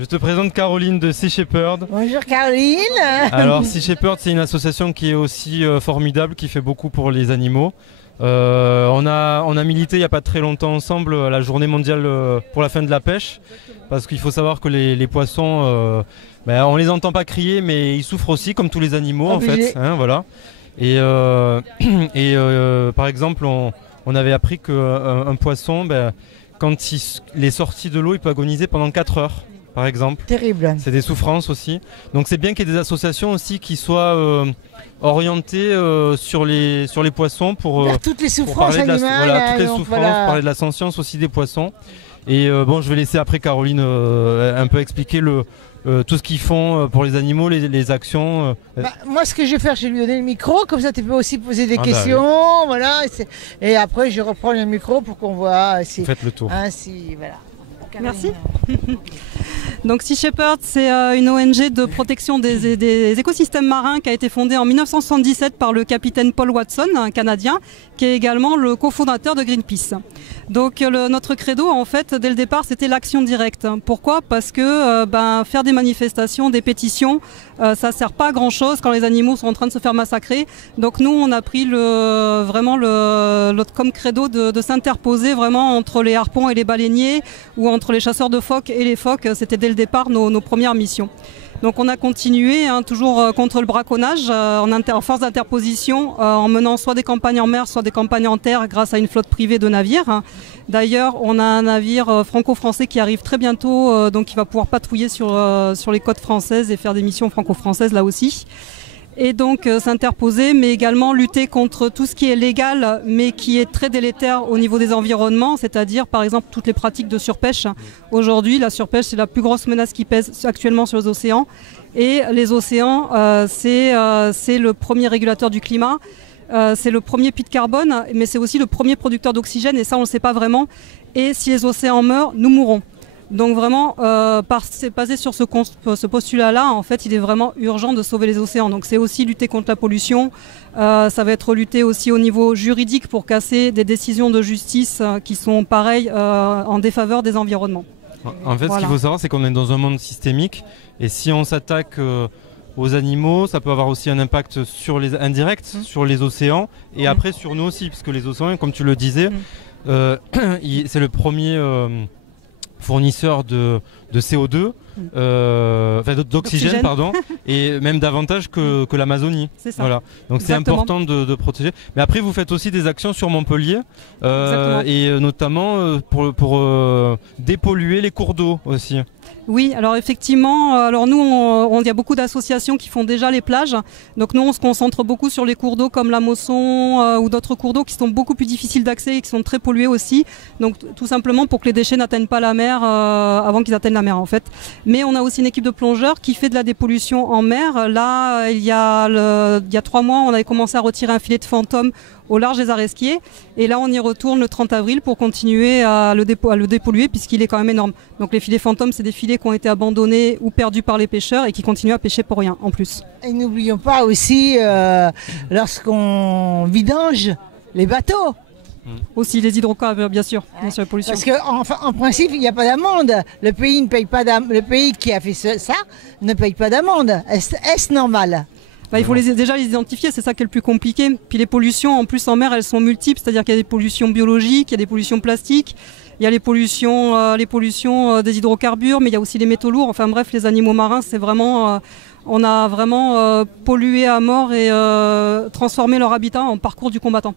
Je te présente Caroline de Sea Shepherd. Bonjour Caroline. Alors Sea Shepherd, c'est une association qui est aussi formidable, qui fait beaucoup pour les animaux. On a milité il n'y a pas très longtemps ensemble à la journée mondiale pour la fin de la pêche, parce qu'il faut savoir que les poissons, on les entend pas crier, mais ils souffrent aussi comme tous les animaux en fait. Hein, voilà. Et par exemple, on avait appris qu'un poisson, quand il est sorti de l'eau, il peut agoniser pendant 4 heures. Par exemple. Terrible. C'est des souffrances aussi. Donc c'est bien qu'il y ait des associations aussi qui soient orientées sur les poissons pour toutes les souffrances animales. Parler de la sentience aussi des poissons. Et je vais laisser après Caroline un peu expliquer tout ce qu'ils font pour les animaux, les actions. Moi, ce que je vais faire, je vais lui donner le micro, comme ça tu peux aussi poser des questions. Voilà, et après je reprends le micro pour qu'on voit. Faites le tour. Voilà. Merci. Donc Sea Shepherd, c'est une ONG de protection des écosystèmes marins qui a été fondée en 1977 par le capitaine Paul Watson, un Canadien, qui est également le cofondateur de Greenpeace. Donc notre credo, en fait, dès le départ, c'était l'action directe. Pourquoi ? Parce que faire des manifestations, des pétitions, ça ne sert pas à grand-chose quand les animaux sont en train de se faire massacrer. Donc nous, on a pris comme credo de s'interposer vraiment entre les harpons et les baleiniers, ou entre les chasseurs de phoques et les phoques. C'était dès le départ nos premières missions. Donc on a continué, toujours contre le braconnage, en force d'interposition, en menant soit des campagnes en mer, soit des campagnes en terre grâce à une flotte privée de navires. D'ailleurs, on a un navire franco-français qui arrive très bientôt, donc qui va pouvoir patrouiller sur les côtes françaises et faire des missions franco-françaises là aussi. Et donc s'interposer, mais également lutter contre tout ce qui est légal, mais qui est très délétère au niveau des environnements, c'est-à-dire par exemple toutes les pratiques de surpêche. Aujourd'hui, la surpêche, c'est la plus grosse menace qui pèse actuellement sur les océans. Et les océans, c'est le premier régulateur du climat, c'est le premier puits de carbone, mais c'est aussi le premier producteur d'oxygène, et ça on ne le sait pas vraiment. Et si les océans meurent, nous mourrons. Donc vraiment, basé sur ce postulat-là, en fait, il est vraiment urgent de sauver les océans. Donc c'est aussi lutter contre la pollution, ça va être lutter aussi au niveau juridique pour casser des décisions de justice qui sont pareilles en défaveur des environnements. En fait, ce qu'il faut savoir, c'est qu'on est dans un monde systémique, et si on s'attaque aux animaux, ça peut avoir aussi un impact indirect sur les océans, et après sur nous aussi, parce que les océans, comme tu le disais, c'est le premier... fournisseur de CO2, d'oxygène, pardon, et même davantage que l'Amazonie. C'est ça. Voilà. Donc c'est important de protéger. Mais après, vous faites aussi des actions sur Montpellier, et notamment pour dépolluer les cours d'eau aussi. Oui, alors effectivement, nous, il y a beaucoup d'associations qui font déjà les plages. Donc nous, on se concentre beaucoup sur les cours d'eau comme la Mosson ou d'autres cours d'eau qui sont beaucoup plus difficiles d'accès et qui sont très pollués aussi. Donc tout simplement pour que les déchets n'atteignent pas la mer avant qu'ils atteignent la mer en fait. Mais on a aussi une équipe de plongeurs qui fait de la dépollution en mer. Là, il y a 3 mois, on avait commencé à retirer un filet de fantôme au large des Aresquiers. Et là, on y retourne le 30 avril pour continuer à le dépolluer puisqu'il est quand même énorme. Donc les filets fantômes, c'est des filets qui ont été abandonnés ou perdus par les pêcheurs et qui continuent à pêcher pour rien en plus. Et n'oublions pas aussi lorsqu'on vidange les bateaux. Aussi les hydrocarbures, bien sûr, la pollution. Parce qu'en principe, il n'y a pas d'amende. Le pays ne paye pas le pays qui a fait ça ne paye pas d'amende. Est-ce normal ? Il faut déjà les identifier, c'est ça qui est le plus compliqué. Puis les pollutions, en plus en mer, elles sont multiples, c'est-à-dire qu'il y a des pollutions biologiques, il y a des pollutions plastiques, il y a les pollutions des hydrocarbures, mais il y a aussi les métaux lourds. Enfin bref, les animaux marins, c'est vraiment... on a vraiment pollué à mort et transformé leur habitat en parcours du combattant.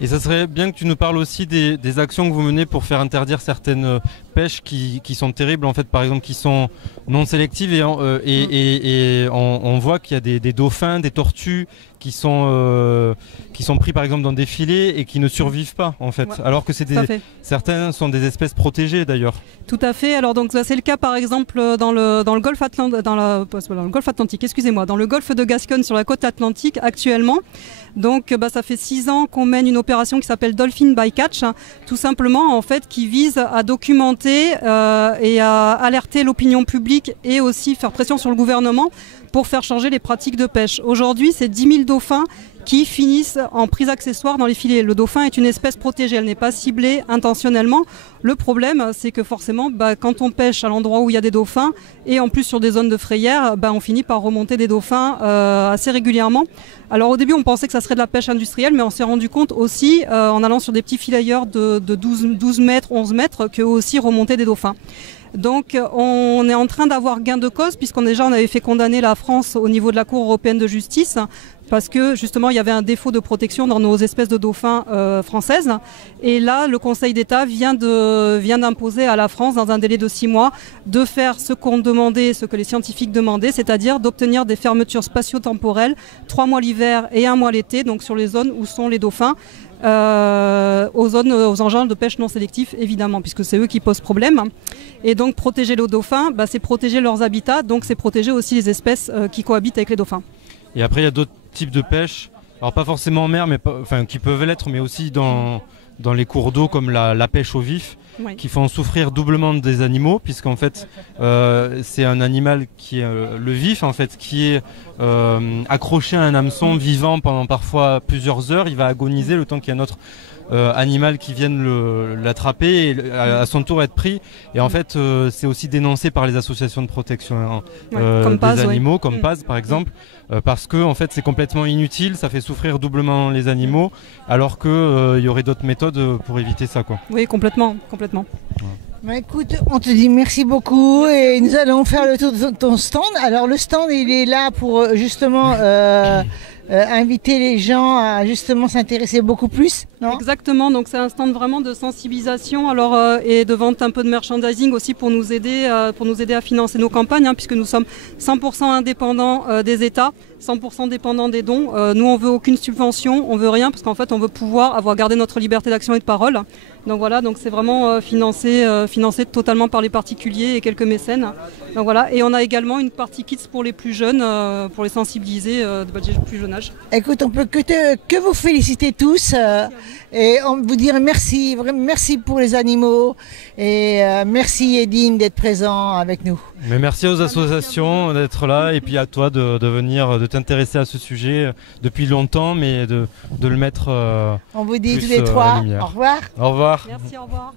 Et ça serait bien que tu nous parles aussi des actions que vous menez pour faire interdire certaines pêches qui sont terribles, en fait, par exemple, qui sont non sélectives, et on voit qu'il y a des dauphins, des tortues qui sont pris par exemple dans des filets et qui ne survivent pas en fait, alors que certains sont des espèces protégées d'ailleurs. Tout à fait. Alors donc c'est le cas par exemple dans le golfe Atlantique, excusez-moi, dans le golfe de Gascogne sur la côte atlantique actuellement. Donc ça fait 6 ans qu'on mène une opération qui s'appelle Dolphin Bycatch, tout simplement en fait qui vise à documenter et à alerter l'opinion publique et aussi faire pression sur le gouvernement pour faire changer les pratiques de pêche. Aujourd'hui, c'est 10 000 dauphins qui finissent en prise accessoire dans les filets. Le dauphin est une espèce protégée, elle n'est pas ciblée intentionnellement. Le problème, c'est que forcément, quand on pêche à l'endroit où il y a des dauphins, et en plus sur des zones de frayère, on finit par remonter des dauphins assez régulièrement. Alors au début, on pensait que ça serait de la pêche industrielle, mais on s'est rendu compte aussi, en allant sur des petits filailleurs de 12 mètres, 11 mètres, qu'eux aussi remontaient des dauphins. Donc on est en train d'avoir gain de cause, puisqu'on avait fait condamner la France au niveau de la Cour européenne de justice, parce que justement il y avait un défaut de protection dans nos espèces de dauphins françaises. Et là, le Conseil d'État vient d'imposer à la France, dans un délai de 6 mois, de faire ce qu'on demandait, ce que les scientifiques demandaient, c'est-à-dire d'obtenir des fermetures spatio-temporelles, 3 mois l'hiver et 1 mois l'été, donc sur les zones où sont les dauphins. Aux engins de pêche non sélectifs, évidemment, puisque c'est eux qui posent problème. Et donc protéger les dauphins, c'est protéger leurs habitats, donc c'est protéger aussi les espèces qui cohabitent avec les dauphins. Et après, il y a d'autres types de pêche, alors pas forcément en mer, mais qui peuvent l'être, mais aussi dans les cours d'eau, comme la pêche au vif, oui, qui font souffrir doublement des animaux, puisqu'en fait c'est un animal qui est le vif, en fait, qui est accroché à un hameçon vivant pendant parfois plusieurs heures. Il va agoniser le temps qu'il y a un autre animal qui vienne l'attraper et à son tour être pris. Et en fait c'est aussi dénoncé par les associations de protection des Paz, animaux, comme Paz par exemple, parce que en fait c'est complètement inutile, ça fait souffrir doublement les animaux, alors que y aurait d'autres méthodes pour éviter ça, quoi. Oui, complètement. Ouais. Écoute, on te dit merci beaucoup et nous allons faire le tour de ton stand. Alors le stand, il est là pour justement inviter les gens à justement s'intéresser beaucoup plus, non ? Exactement, donc c'est un stand vraiment de sensibilisation et de vente un peu de merchandising aussi pour nous aider à financer nos campagnes, puisque nous sommes 100% indépendants des États, 100% dépendants des dons. Nous, on veut aucune subvention, on veut rien, parce qu'en fait, on veut pouvoir garder notre liberté d'action et de parole. Donc voilà, donc c'est vraiment financé totalement par les particuliers et quelques mécènes. Donc voilà, et on a également une partie kits pour les plus jeunes, pour les sensibiliser du plus jeune âge. Écoute, on peut que vous féliciter tous et on vous dire merci pour les animaux et merci Edine d'être présent avec nous. Mais merci aux associations d'être là et puis à toi de venir, de t'intéresser à ce sujet depuis longtemps, mais de le mettre on vous dit tous les trois, au revoir. Au revoir. Merci, au revoir.